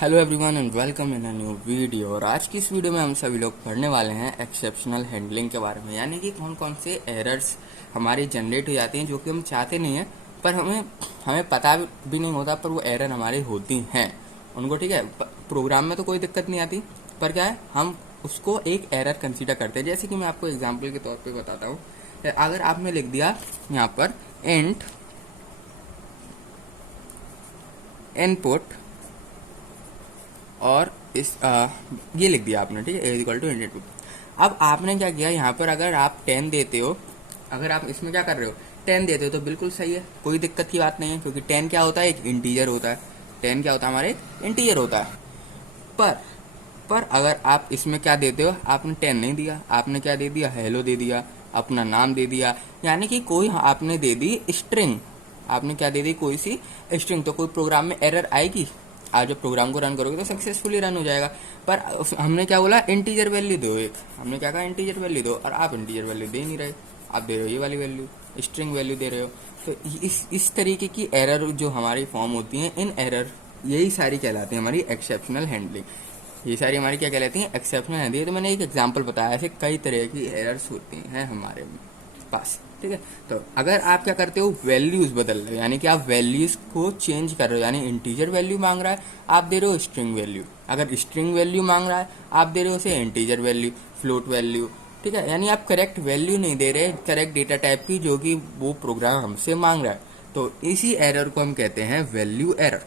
Hello everyone and welcome in a new video. और आज की इस वीडियो में हम सभी लोग पढ़ने वाले हैं एक्सेप्शनल हैंडलिंग के बारे में, यानी कि कौन कौन से एरर्स हमारी जनरेट हो जाती हैं जो कि हम चाहते नहीं हैं, पर हमें हमें पता भी नहीं होता, पर वो एरर हमारी होती हैं उनको। ठीक है, प्रोग्राम में तो कोई दिक्कत नहीं आती, पर क्या है, हम उसको एक एरर कंसीडर करते हैं। जैसे कि मैं आपको एग्जाम्पल के तौर पर बताता हूँ। अगर आपने लिख दिया यहाँ पर इंट इनपुट और ये लिख दिया आपने, ठीक है, इक्वल टू इंट इनपुट। अब आपने क्या किया यहाँ पर, अगर आप 10 देते हो, अगर आप इसमें क्या कर रहे हो 10 देते हो तो बिल्कुल सही है, कोई दिक्कत की बात नहीं है, क्योंकि 10 क्या होता है, एक इंटीजर होता है। 10 क्या होता है, हमारे एक इंटीजर होता है। पर पर अगर आप इसमें क्या देते हो, आपने 10 नहीं दिया, आपने क्या दे दिया, हेलो दे दिया, अपना नाम दे दिया, यानी कि कोई आपने दे दी स्ट्रिंग। आपने क्या दे दी, कोई सी स्ट्रिंग। तो कोई प्रोग्राम में एरर आएगी, आज जब प्रोग्राम को रन करोगे तो सक्सेसफुली रन हो जाएगा। पर हमने क्या बोला, इंटीजर वैल्यू दो एक, हमने क्या कहा, इंटीजर वैल्यू दो, और आप इंटीजर वैल्यू दे नहीं रहे, आप दे रहे हो ये वाली वैल्यू, स्ट्रिंग वैल्यू दे रहे हो। तो इस तरीके की एरर जो हमारी फॉर्म होती हैं, इन एरर यही सारी कहलाती है हमारी एक्सेप्शनल हैंडलिंग। ये सारी हमारी क्या कहलाती हैं, एक्सेप्शनल हैंडलिंग। तो मैंने एक एग्जांपल बताया, ऐसे कई तरह की एरर्स होती हैं हमारे पास। ठीक है, तो अगर आप क्या करते हो, वैल्यूज बदल रहे हो, यानी कि आप वैल्यूज को चेंज कर रहे हो, यानी इंटीजर वैल्यू मांग रहा है, आप दे रहे हो स्ट्रिंग वैल्यू। अगर स्ट्रिंग वैल्यू मांग रहा है, आप दे रहे हो उसे इंटीजर वैल्यू, फ्लोट वैल्यू। ठीक है, यानी आप करेक्ट वैल्यू नहीं दे रहे, करेक्ट डेटा टाइप की, जो कि वो प्रोग्राम हमसे मांग रहा है। तो इसी एरर को हम कहते हैं वैल्यू एरर।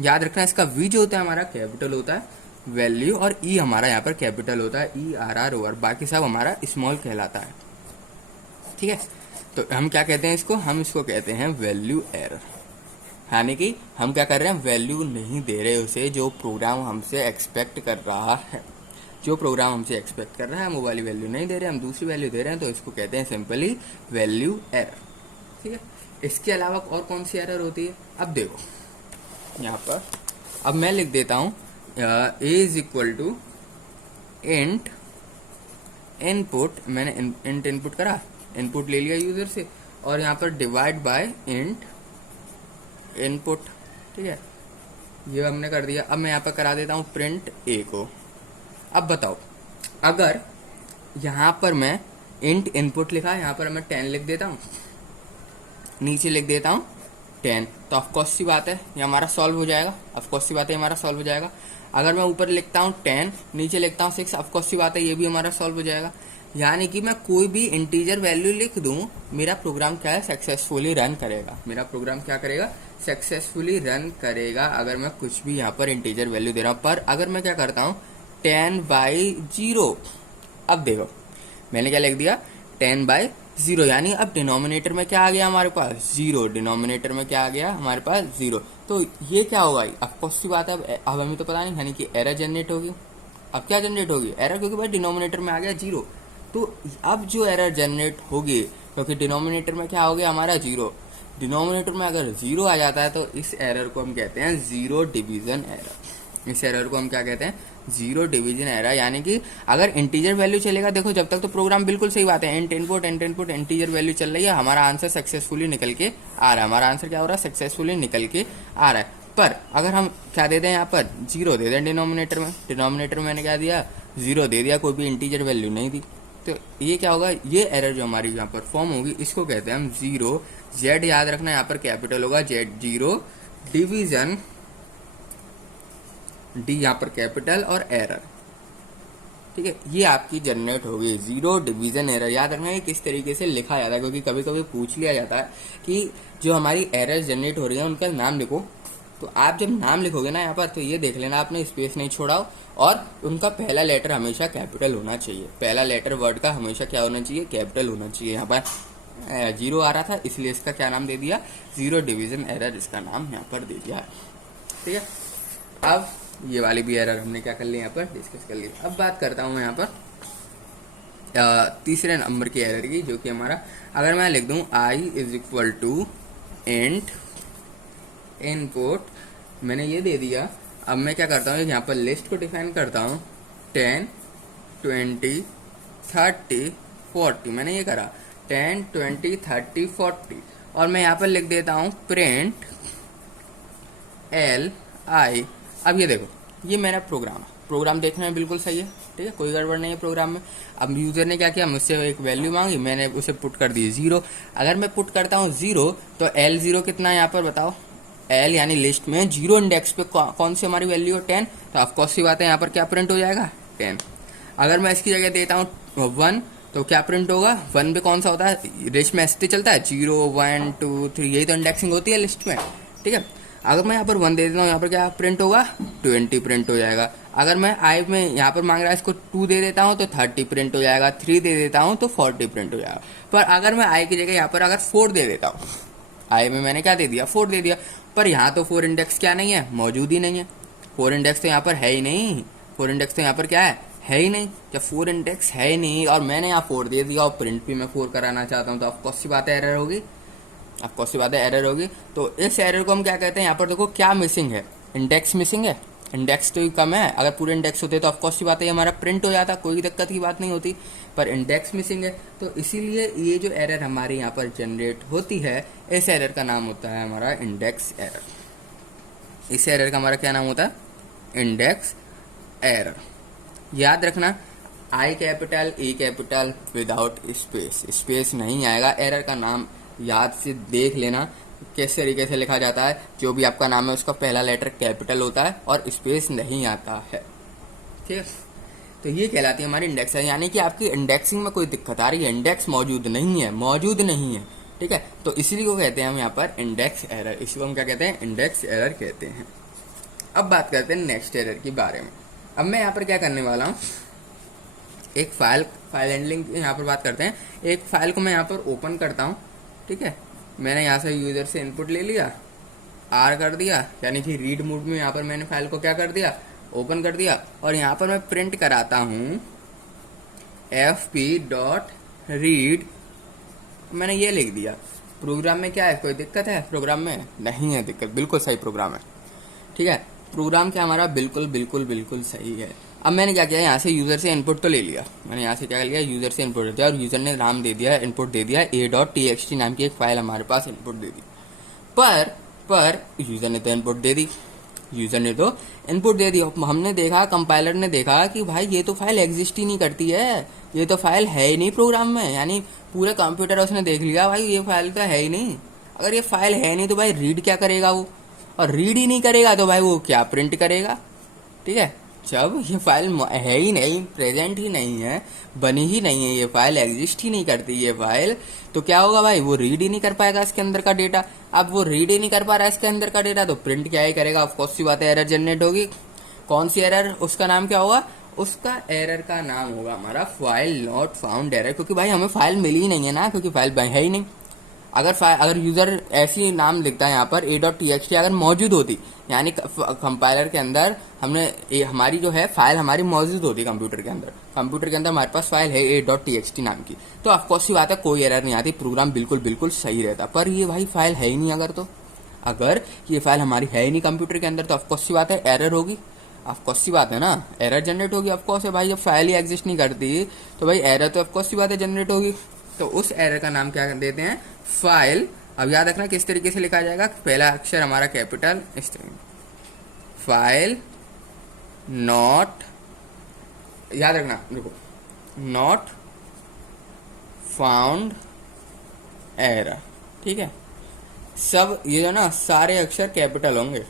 याद रखना, इसका वी जो होता है हमारा कैपिटल होता है वैल्यू, और ई हमारा यहाँ पर कैपिटल होता है, ERR, बाकी सब हमारा स्मॉल कहलाता है। ठीक है, तो हम क्या कहते हैं इसको, हम इसको कहते हैं वैल्यू एरर। यानी कि हम क्या कर रहे हैं, वैल्यू नहीं दे रहे उसे जो प्रोग्राम हमसे एक्सपेक्ट कर रहा है। जो प्रोग्राम हमसे एक्सपेक्ट कर रहा है, हम वो वाली वैल्यू नहीं दे रहे, हम दूसरी वैल्यू दे रहे हैं, तो इसको कहते हैं सिंपली वैल्यू एरर। ठीक है, इसके अलावा और कौन सी एरर होती है, अब देखो यहाँ पर, अब मैं लिख देता हूँ a is equal to int input. मैंने इंट इनपुट करा, इनपुट ले लिया यूजर से, और यहाँ पर डिवाइड बाय इंट इनपुट। ठीक है, ये हमने कर दिया। अब मैं यहाँ पर करा देता हूँ प्रिंट ए को। अब बताओ, अगर यहाँ पर मैं इंट इनपुट लिखा, यहाँ पर मैं 10 लिख देता हूँ, नीचे लिख देता हूँ 10, तो ऑफकोर्स सी बात है ये हमारा सॉल्व हो जाएगा। ऑफकोर्स सी बात है हमारा सॉल्व हो जाएगा। अगर मैं ऊपर लिखता हूँ 10, नीचे लिखता हूँ 6, ऑफकोर्स सी बात है ये भी हमारा सॉल्व हो जाएगा। यानी कि मैं कोई भी इंटीजर वैल्यू लिख दूं, मेरा प्रोग्राम क्या है, सक्सेसफुली रन करेगा। मेरा प्रोग्राम क्या करेगा, सक्सेसफुली रन करेगा, अगर मैं कुछ भी यहाँ पर इंटीजर वैल्यू दे रहा हूँ। पर अगर मैं क्या करता हूँ 10/0, अब देखो मैंने क्या लिख दिया 10/0, यानी अब डिनोमिनेटर में क्या आ गया हमारे पास, 0। डिनोमिनेटर में क्या आ गया हमारे पास, 0। तो ये क्या होगा, अब कौन सी बात है, अब हमें तो पता नहीं, यानी कि एरर जनरेट होगी। अब क्या जनरेट होगी, एरर, क्योंकि भाई डिनोमिनेटर में आ गया 0। तो अब जो एरर जनरेट होगी, क्योंकि डिनोमिनेटर में क्या हो गया हमारा 0, डिनोमिनेटर में अगर 0 आ जाता है, तो इस एरर को हम कहते हैं जीरो डिवीजन एरर। इस एरर को हम क्या कहते हैं, जीरो डिवीजन एरर। यानी कि अगर इंटीजर वैल्यू चलेगा, देखो जब तक तो प्रोग्राम बिल्कुल सही बात है, इंट इनपुट इंटीजर वैल्यू चल रही है, हमारा आंसर सक्सेसफुली निकल के आ रहा है। हमारा आंसर क्या हो रहा है, सक्सेसफुली निकल के आ रहा है। पर अगर हम क्या दे दें, यहाँ पर 0 दे दें डिनोमिनेटर में, डिनोमिनेटर में मैंने क्या दिया, 0 दे दिया, कोई भी इंटीजर वैल्यू नहीं दी, तो ये क्या होगा, ये एरर जो हमारी यहाँ पर फॉर्म होगी, इसको कहते हैं हम जीरो, जेड याद रखना यहाँ पर कैपिटल होगा, जेड, जीरो डिवीजन, डी यहाँ पर कैपिटल और एरर। ठीक है, ये आपकी जनरेट होगी जीरो डिवीजन एरर। याद रखना है किस तरीके से लिखा जाता है, क्योंकि कभी कभी पूछ लिया जाता है कि जो हमारी एरर जनरेट हो रही है उनका नाम लिखो। तो आप जब नाम लिखोगे ना यहाँ पर, तो ये देख लेना आपने स्पेस नहीं छोड़ा हो, और उनका पहला लेटर हमेशा कैपिटल होना चाहिए। पहला लेटर वर्ड का हमेशा क्या होना चाहिए, कैपिटल होना चाहिए। यहाँ पर 0 आ रहा था, इसलिए इसका क्या नाम दे दिया, जीरो डिवीजन एरर, इसका नाम यहाँ पर दे दिया। ठीक है, अब ये वाली भी एरर हमने क्या कर ली, यहाँ पर डिस्कस कर ली। अब बात करता हूँ मैं यहाँ पर तीसरे नंबर की एरर की, जो कि हमारा, अगर मैं लिख दूँ i is equal to int input, मैंने ये दे दिया। अब मैं क्या करता हूँ, यहाँ पर लिस्ट को डिफाइन करता हूँ 10, 20, 30, 40, मैंने ये करा 10, 20, 30, 40, और मैं यहाँ पर लिख देता हूँ प्रिंट LI। अब ये देखो, ये मेरा प्रोग्राम देखने में बिल्कुल सही है, ठीक है, कोई गड़बड़ नहीं है प्रोग्राम में। अब यूजर ने क्या किया, मुझसे एक वैल्यू मांगी, मैंने उसे पुट कर दी 0। अगर मैं पुट करता हूँ 0 तो L0 कितना है यहाँ पर बताओ, L यानी लिस्ट में 0 इंडेक्स पे कौन सी हमारी वैल्यू है 10, तो ऑफकोर्स सी बात है यहाँ पर क्या प्रिंट हो जाएगा 10। अगर मैं इसकी जगह देता हूँ 1 तो क्या प्रिंट होगा, 1 पे कौन सा होता है, लिस्ट में ऐसे चलता है 0 1 2 3, यही तो इंडेक्सिंग होती है लिस्ट में, ठीक है। अगर मैं यहाँ पर 1 दे देता हूँ, यहाँ पर क्या प्रिंट होगा 20 प्रिंट हो जाएगा। अगर मैं आई में यहाँ पर मांग रहा है इसको 2 दे देता हूँ तो 30 प्रिंट हो जाएगा, 3 दे देता हूँ तो 40 प्रिंट हो जाएगा। पर अगर मैं आई की जगह यहाँ पर अगर 4 दे देता हूँ, आई में मैंने क्या दे दिया 4 दे दिया, पर यहाँ तो 4 इंडेक्स क्या नहीं है, मौजूद ही नहीं है, 4 इंडेक्स तो यहाँ पर है ही नहीं, 4 इंडेक्स तो यहाँ पर क्या है ही नहीं। जब 4 इंडेक्स है ही नहीं और मैंने यहाँ 4 दे दिया और प्रिंट भी मैं 4 कराना चाहता हूँ तो ऑफकोर्स सी बात है एरर होगी, ऑफकोर्स सी बात है एरर होगी। तो इस एरर को हम क्या कहते हैं, यहाँ पर देखो क्या मिसिंग है, इंडेक्स मिसिंग है, इंडेक्स तो कम है। अगर पूरे इंडेक्स होते तो ऑफकोर्स सी बात है हमारा प्रिंट हो जाता, कोई दिक्कत की बात नहीं होती, पर इंडेक्स मिसिंग है। तो इसीलिए ये जो एरर हमारे यहाँ पर जनरेट होती है, इस एरर का नाम होता है हमारा इंडेक्स एरर। इस एरर का हमारा क्या नाम होता है, इंडेक्स एरर। याद रखना आई capital E capital without space, space नहीं आएगा। एरर का नाम याद से देख लेना किस तरीके से लिखा जाता है, जो भी आपका नाम है उसका पहला लेटर कैपिटल होता है और स्पेस नहीं आता है, ठीक है। तो ये कहलाती है हमारी इंडेक्स है, यानी कि आपकी इंडेक्सिंग में कोई दिक्कत आ रही है, इंडेक्स मौजूद नहीं है, ठीक है। तो इसीलिए को कहते हैं हम यहाँ पर इंडेक्स एरर, इसको हम क्या कहते हैं, इंडेक्स एरर कहते हैं। अब बात करते हैं नेक्स्ट एरर के बारे में। अब मैं यहाँ पर क्या करने वाला हूँ, एक फाइल हैंडलिंग यहाँ पर बात करते हैं। एक फाइल को मैं यहाँ पर ओपन करता हूँ, ठीक है। मैंने यहाँ से यूजर से इनपुट ले लिया, आर कर दिया, यानी कि रीड मोड में यहाँ पर मैंने फाइल को क्या कर दिया, ओपन कर दिया, और यहाँ पर मैं प्रिंट कराता हूँ fp.read, मैंने ये लिख दिया। प्रोग्राम में क्या है, कोई दिक्कत है प्रोग्राम में, नहीं है दिक्कत, बिल्कुल सही प्रोग्राम है, ठीक है। प्रोग्राम क्या हमारा बिल्कुल सही है। अब मैंने क्या किया, यहाँ से यूजर से इनपुट तो ले लिया, मैंने यहाँ से क्या कर लिया, यूजर से इनपुट दे दिया, और यूजर ने नाम दे दिया, इनपुट दे दिया a.txt नाम की एक फाइल हमारे पास इनपुट दे दी। पर यूजर ने तो इनपुट दे दी, हमने देखा, कंपाइलर ने देखा कि भाई ये तो फाइल एग्जिस्ट ही नहीं करती है, ये तो फाइल है ही नहीं प्रोग्राम में, यानी पूरे कंप्यूटर उसने देख लिया भाई ये फाइल तो है ही नहीं। अगर ये फाइल है नहीं तो भाई रीड क्या करेगा वो, और रीड ही नहीं करेगा तो भाई वो क्या प्रिंट करेगा, ठीक है। जब ये फाइल है ही नहीं, प्रेजेंट ही नहीं है, बनी ही नहीं है, ये फाइल एग्जिस्ट ही नहीं करती ये फाइल, तो क्या होगा भाई, वो रीड ही नहीं कर पाएगा इसके अंदर का डेटा। अब वो रीड ही नहीं कर पा रहा है इसके अंदर का डेटा, तो प्रिंट क्या ही करेगा, ऑफकोर्स सी बात है एरर जनरेट होगी। कौन सी एरर, उसका नाम क्या होगा, उसका एरर का नाम होगा हमारा फाइल नॉट फाउंड एरर, क्योंकि भाई हमें फाइल मिली ही नहीं है ना, क्योंकि फाइल है ही नहीं। अगर यूजर ऐसी नाम लिखता है यहाँ पर a.txt अगर मौजूद होती, यानी कंपाइलर के अंदर हमारी जो है फाइल हमारी मौजूद होती कंप्यूटर के अंदर हमारे पास फाइल है a.txt नाम की, तो ऑफकोर्स सी बात है कोई एरर नहीं आती, प्रोग्राम बिल्कुल सही रहता। पर ये भाई फाइल है ही नहीं, अगर ये फाइल हमारी है ही नहीं कंप्यूटर के अंदर, तो ऑफकोर्स सी बात है एरर होगी, ऑफकोर्स सी बात है ना, एरर जनरेट होगी। ऑफकोर्स है भाई, जब फाइल ही एग्जिस्ट नहीं करती तो भाई एरर तो ऑफकोर्स सी बात है जनरेट होगी। तो उस एरर का नाम क्या देते हैं, फाइल। अब याद रखना किस तरीके से लिखा जाएगा, पहला अक्षर हमारा कैपिटल, इस तरीके फाइल नॉट, याद रखना देखो, नॉट फाउंड एरर, ठीक है। सब ये जो ना सारे अक्षर कैपिटल होंगे,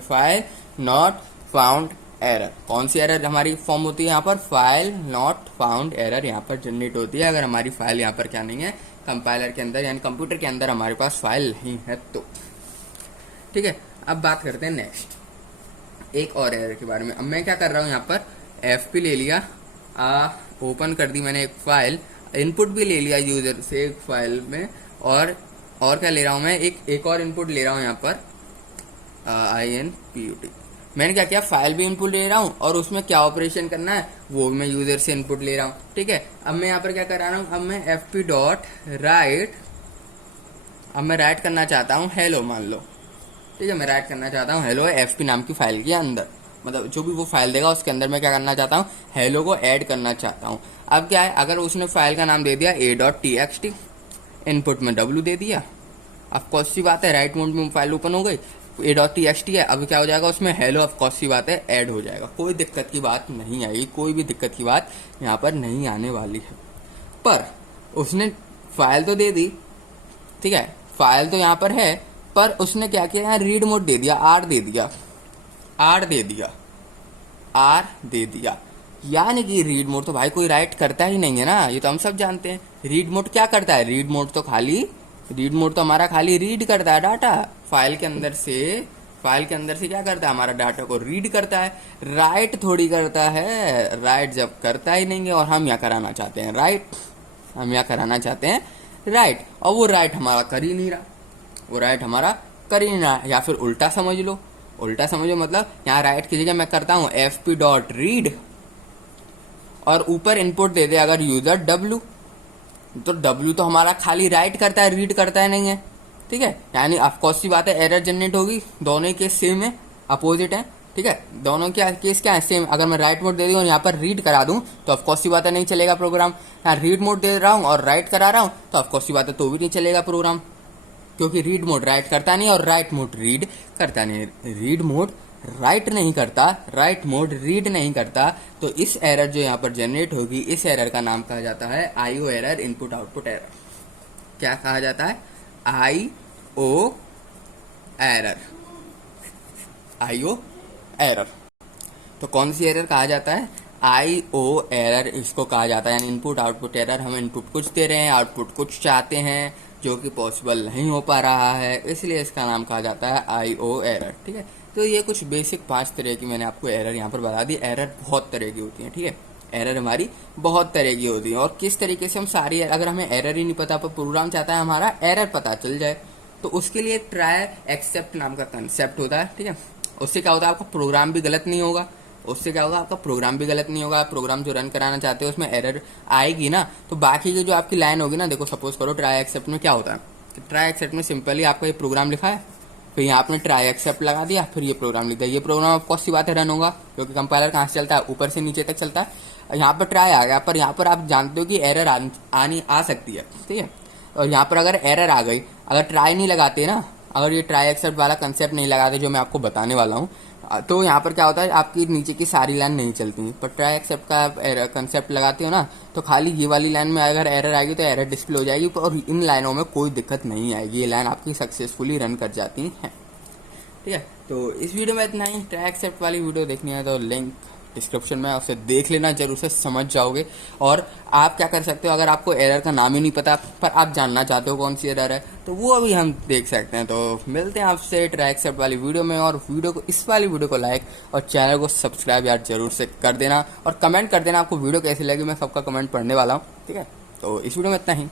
फाइल नॉट फाउंड एरर। कौन सी एरर हमारी फॉर्म होती है यहाँ पर, फाइल नॉट फाउंड एरर यहाँ पर जनरेट होती है अगर हमारी फाइल यहाँ पर क्या नहीं है, कंपाइलर के अंदर यानी कंप्यूटर के अंदर हमारे पास फाइल नहीं है तो, ठीक है। अब बात करते हैं नेक्स्ट एक और एरर के बारे में। अब मैं क्या कर रहा हूँ, यहाँ पर fp ले लिया, ओपन कर दी मैंने एक फाइल, इनपुट भी ले लिया यूजर से एक फाइल में, और क्या ले रहा हूँ मैं, एक और इनपुट ले रहा हूँ यहाँ पर input। मैंने क्या किया, फाइल भी इनपुट ले रहा हूँ और उसमें क्या ऑपरेशन करना है वो मैं यूजर से इनपुट ले रहा हूँ, ठीक है। अब मैं यहाँ पर क्या कर रहा हूँ, अब मैं fp.write, अब मैं राइट करना चाहता हूँ हेलो, मान लो, ठीक है, मैं राइट करना चाहता हूँ हेलो fp नाम की फाइल के अंदर, मतलब जो भी वो फाइल देगा उसके अंदर मैं क्या करना चाहता हूँ, हेलो को ऐड करना चाहता हूँ। अब क्या है, अगर उसने फाइल का नाम दे दिया a.txt, इनपुट में w दे दिया, ऑफकोर्स सी बात है राइट मोड में फाइल ओपन हो गई, a.txt है, अब क्या हो जाएगा उसमें हेलो, ऑफ कोर्स की बात है, ऐड हो जाएगा। कोई दिक्कत की बात नहीं आएगी, कोई भी दिक्कत की बात यहाँ पर नहीं आने वाली है। पर उसने फाइल तो दे दी, ठीक है, फाइल तो यहाँ पर है, पर उसने क्या किया, यहाँ रीड मोड दे दिया, आर दे दिया, आर दे दिया, आर दे दिया। यानी कि रीड मोड तो भाई कोई राइट करता ही नहीं है ना, ये तो हम सब जानते हैं। रीड मोड क्या करता है, रीड मोड तो हमारा खाली रीड करता है डाटा फाइल के अंदर से। फाइल के अंदर से क्या करता है, हमारा डाटा को रीड करता है, राइट थोड़ी करता है। राइट जब करता ही नहीं है, और हम यहाँ कराना चाहते हैं राइट, हम यहाँ कराना चाहते हैं राइट, और वो राइट हमारा कर ही नहीं रहा, वो राइट हमारा कर ही नहीं रहा। या फिर उल्टा समझ लो, उल्टा समझो मतलब यहाँ राइट की जगह मैं करता हूँ fp.read, और ऊपर इनपुट दे दे अगर यूजर w, तो w तो हमारा खाली राइट करता है, रीड करता है नहीं है, ठीक है। यानी ऑफकोर्स की बात है एरर जनरेट होगी, दोनों केस सेम है, अपोजिट है, ठीक है। दोनों के केस क्या है, सेम। अगर मैं राइट मोड दे दूँ और यहाँ पर रीड करा दूँ तो ऑफकोर्स की बात है नहीं चलेगा प्रोग्राम। यहाँ रीड मोड दे रहा हूँ और राइट करा रहा हूँ तो ऑफकोर्स की बात है तो भी नहीं चलेगा प्रोग्राम, क्योंकि रीड मोड राइट करता नहीं और राइट मोड रीड करता नहीं। रीड मोड राइट नहीं करता, राइट मोड रीड नहीं करता, तो इस एरर जो यहाँ पर जनरेट होगी, इस एरर का नाम कहा जाता है IO error, input output error. क्या कहा जाता है, IO एरर, IO एरर। तो कौन सी एरर कहा जाता है, IO एरर इसको कहा जाता है। यानी इनपुट आउटपुट एरर, हम इनपुट कुछ दे रहे हैं, आउटपुट कुछ चाहते हैं, जो कि पॉसिबल नहीं हो पा रहा है, इसलिए इसका नाम कहा जाता है IO एरर, ठीक है। तो ये कुछ बेसिक 5 तरह की मैंने आपको एरर यहाँ पर बता दी। एरर बहुत तरह की होती है, ठीक है, एरर हमारी बहुत तरह की होती है, और किस तरीके से हम सारी, अगर हमें एरर ही नहीं पता पर प्रोग्राम चाहता है हमारा एरर पता चल जाए, तो उसके लिए ट्राई एक्सेप्ट नाम का कंसेप्ट होता है, ठीक है। उससे क्या होता है, आपका प्रोग्राम भी गलत नहीं होगा, उससे क्या होगा, आपका प्रोग्राम भी गलत नहीं होगा। प्रोग्राम जो रन कराना चाहते हो उसमें एरर आएगी ना, तो बाकी की जो आपकी लाइन होगी ना, देखो सपोज करो ट्राई एक्सेप्ट में क्या होता है, ट्राई एक्सेप्ट में सिंपली आपका ये प्रोग्राम लिखा है, फिर यहाँ आपने ट्राई एक्सेप्ट लगा दिया, फिर ये प्रोग्राम लिख दिया। ये प्रोग्राम आपको सी बात है रन होगा, क्योंकि कंपाइलर कहाँ से चलता है, ऊपर से नीचे तक चलता है। यहाँ पर ट्राई आ गया, पर यहाँ पर आप जानते हो कि एरर आ सकती है, ठीक है। और यहाँ पर अगर एरर आ गई, अगर ट्राई नहीं लगाते ना, अगर ये ट्राई एक्सेप्ट वाला कंसेप्ट नहीं लगाते जो मैं आपको बताने वाला हूँ, तो यहाँ पर क्या होता है, आपकी नीचे की सारी लाइन नहीं चलती। पर ट्राई एक्सेप्ट का कंसेप्ट लगाते हो ना, तो खाली ये वाली लाइन में अगर एरर आएगी तो एरर डिस्प्ले हो जाएगी, और इन लाइनों में कोई दिक्कत नहीं आएगी, ये लाइन आपकी सक्सेसफुली रन कर जाती है, ठीक है। तो इस वीडियो में इतना ही। ट्राई एक्सेप्ट वाली वीडियो देखनी है तो लिंक डिस्क्रिप्शन में, उसे देख लेना, जरूर से समझ जाओगे। और आप क्या कर सकते हो, अगर आपको एरर का नाम ही नहीं पता पर आप जानना चाहते हो कौन सी एरर है, तो वो अभी हम देख सकते हैं। तो मिलते हैं आपसे ट्राई एक्सेप्ट वाली वीडियो में, और वीडियो को, इस वाली वीडियो को लाइक और चैनल को सब्सक्राइब यार जरूर से कर देना, और कमेंट कर देना आपको वीडियो कैसी लगी, मैं सबका कमेंट पढ़ने वाला हूँ, ठीक है। तो इस वीडियो में इतना ही।